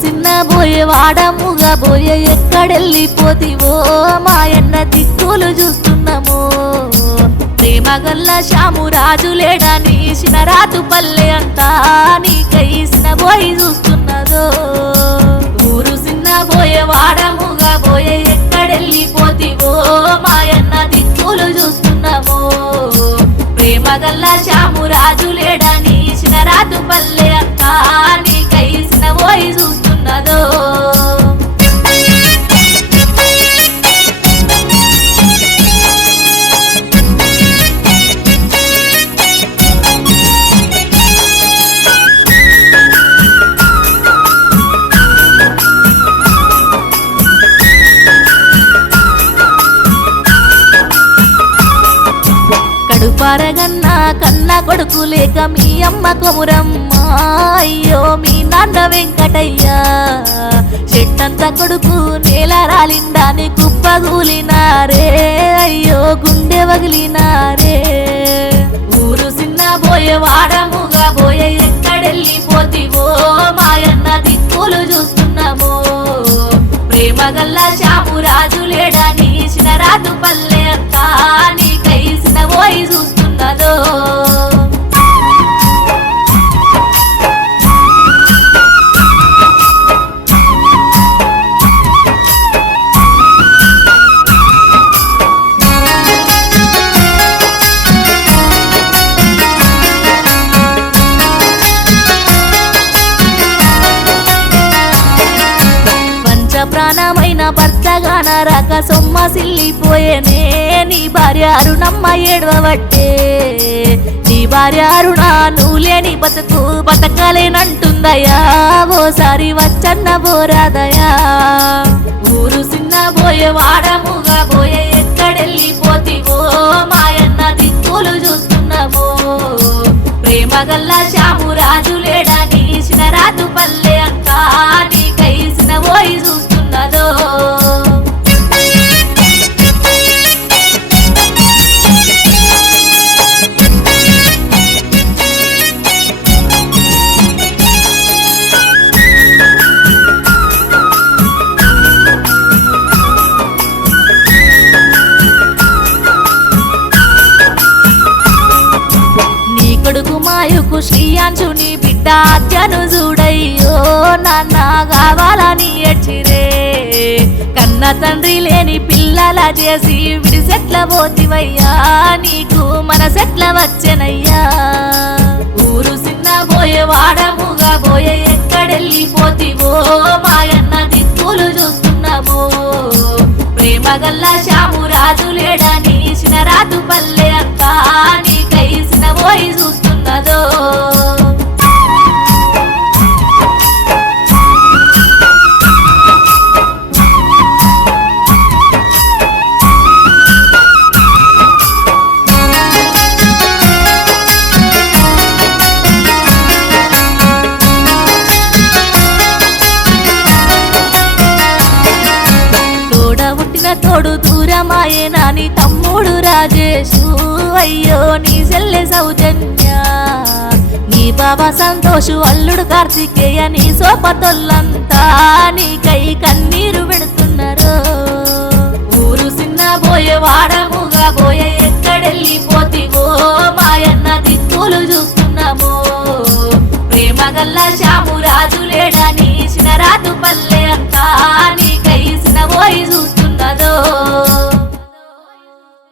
సిన్న పోయే ఎక్కడెళ్ళిపోతివో మాయన్న దిక్కులు చూస్తున్నామో. ప్రేమగల్ల శాము రాజు లేడా? నీసిన రాతు పల్లె అంతా నీకైసిన పోయి చూస్తున్నదో. ఊరు సిన్న పోయే వాడముగా పోయే ఎక్కడెళ్ళిపోతివో మాయన్న దిక్కులు చూస్తున్నామో. శాము రాజు శ్యాము కడుపారగన్న కన్న కొడుకు లేక మీ అమ్మ కొమురమ్మ. అయ్యో మీ నాన్న వెంకటయ్య. చెట్టంత కొడుకు నేల రాలిండాని కుప్పగూలినారే అయ్యో గుండె వగిలినారే. ఊరు సిన్న పోయే వాడముగా పోయే ఎక్కడెళ్ళిపోతివో? మాయన్న దిక్కులు చూస్తున్నామో. ప్రేమ గల్ల శ్యాము రాజు లేడా చిన్న రాదు పల్లె అంతా నీకైసిన పోయి చూస్తున్నదో. ప్రాణమైన భర్తగాన రాక సొమ్మ సిల్లిపోయేనే. నీ భార్య అరుణమ్మ ఏడవబట్టే. నీ భార్య అరుణ నువ్వు లేని బతుకు బతకాలేనంటుందయ్యా. ఓసారి వచ్చన్న బోరాదయా ఊరు చిన్న పోయే వాడముగా పోయే ఎక్కడెళ్ళిపోతివో. మాయన్న దిక్కులు చూస్తున్నామో ప్రేమ గల్లా శ్యాము రాజు లేడా నీ రాజు పల్లె అంతా అంచుని బిడ్డ అత్యను చూడయ్యో నాన్న కావాలని ఎడ్చిరే కన్న తండ్రి లేని పిల్లల చేసి విడిసెట్ల పోతివయ్యా నీకు మనసెట్ల వచ్చెనయ్యా. ఊరు చిన్న పోయే వాడముగా పోయే ఎక్కడెళ్ళిపోతివో మాయన్న దిక్కులు చూస్తున్నామో. ప్రేమ గల్లా శ్యాము రాజు లేడని తోడు దూరమాయేనాని తమ్ముడు రాజేషు అయ్యో నీ చెల్లె సౌజన్య. నీ బాబా సంతోషు అల్లుడు కార్తికేయ నీ సోపతొల్లంతా నీకై కన్నీరు పెడుతున్నారు. ఊరు సిన్న పోయే వాడముగా పోయే ఎక్కడెళ్ళిపోతివో మాయన్న దిక్కులు చూస్తున్నామో? ప్రేమ గల్ల శ్యాము రాజు లేడా? నీసిన పల్లె అంతా నీకైసిన పోయి చూస్తున్నదో